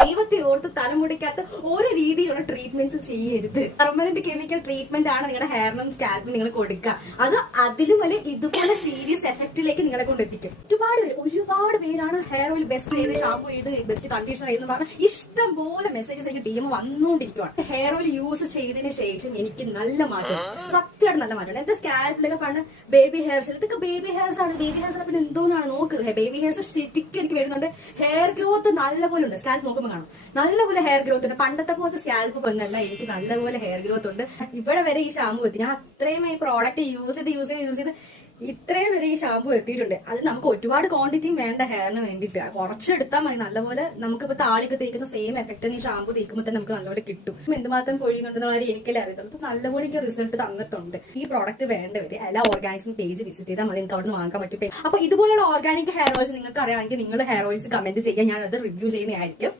ദൈവത്തെ ഓർത്ത് തലമുടിക്കാത്ത ഒരു രീതിയിലുള്ള ട്രീറ്റ്മെന്റ്സ് ചെയ്യരുത്. പെർമനന്റ് കെമിക്കൽ ട്രീറ്റ്മെന്റ് ആണ് നിങ്ങളുടെ ഹെയറിനും സ്കാൽപ്പിനും നിങ്ങൾ കൊടുക്കുക. അത് അതിലും വലിയ ഇതുപോലെ സീരിയസ് എഫക്റ്റിലേക്ക് നിങ്ങളെ കൊണ്ടെത്തിക്കും. ഒരുപാട് പേരാണ് ഹെയർ ഓയിൽ ബെസ്റ്റ് ചെയ്ത്, ഷാമ്പു ചെയ്ത്, ബെസ്റ്റ് കണ്ടീഷണർ ചെയ്തെന്ന് പറഞ്ഞാൽ ഇഷ്ടം പോലെ മെസ്സേജസ് എനിക്ക് DM വന്നുകൊണ്ടിരിക്കുകയാണ്. ഹെയർ ഓയിൽ യൂസ് ചെയ്തതിന് ശേഷം എനിക്ക് നല്ല മാറ്റം, സത്യമായിട്ട് നല്ല മാറ്റം. എന്റെ സ്കാൽപ്പിലൊക്കെ പണ്ട് ബേബി ഹെയർസ്, ഇതൊക്കെ ബേബി ഹെയർസ് ആണ്. ബേബി ഹെയർസ് പിന്നെ എന്തോന്നാണ് നോക്കുന്നത്. ബേബി ഹെയർസ് സ്റ്റിക്ക് എനിക്ക് വരുന്നുണ്ട്. ഹെയർ ഗ്രോത്ത് നല്ലപോലെ ഉണ്ട്. സ്കാൽപ്പ് നോക്കുമ്പോൾ കാണും നല്ലപോലെ ഹെയർ ഗ്രോത്ത് ഉണ്ട്. പണ്ടത്തെ പോലത്തെ സ്കാൽപ്പ് വന്നല്ല, എനിക്ക് നല്ലപോലെ ഹെയർ ഗ്രോത്ത് ഉണ്ട്. ഇവിടെ വരെ ഈ ഷാമ്പു എത്തി. ഞാൻ അത്രയും ഈ പ്രോഡക്റ്റ് യൂസ് ചെയ്ത് ഇത്രയും വരെ ഈ ഷാമ്പു എത്തിയിട്ടുണ്ട്. അത് നമുക്ക് ഒരുപാട് ക്വാണ്ടിറ്റിയും വേണ്ട ഹെയറിന് വേണ്ടിയിട്ട്. കുറച്ചെടുത്താൽ മതി. നല്ലപോലെ നമുക്കിപ്പോ താളിയൊക്കെ തേക്കുന്ന സെയിം എഫക്റ്റ് ഈ ഷാമ്പു തേക്കുമ്പോൾ തന്നെ നമുക്ക് നല്ലപോലെ കിട്ടും. എന്തുമാത്രം പൊഴിയുന്നുണ്ടെന്ന കാര്യം എനിക്കല്ലേ അറിയത്തുള്ളൂ. നല്ലപോലെ എനിക്ക് റിസൾട്ട് തന്നിട്ടുണ്ട്. ഈ പ്രോഡക്റ്റ് വേണ്ടവര് എല്ലാ ഓർഗാനിക്സും പേജ് വിസിറ്റ് ചെയ്താൽ മതി, നിങ്ങൾക്ക് അവിടെ നിന്ന് വാങ്ങാൻ പറ്റും. അപ്പൊ ഇതുപോലുള്ള ഓർഗാനിക് ഹെയർ ഓയിൽസ് നിങ്ങൾക്ക് അറിയാമെങ്കിൽ നിങ്ങൾ ഹെയർ ഓയിൽസ് കമന്റ് ചെയ്യാൻ, ഞാൻ അത് റിവ്യൂ ചെയ്യുന്നതായിരിക്കും.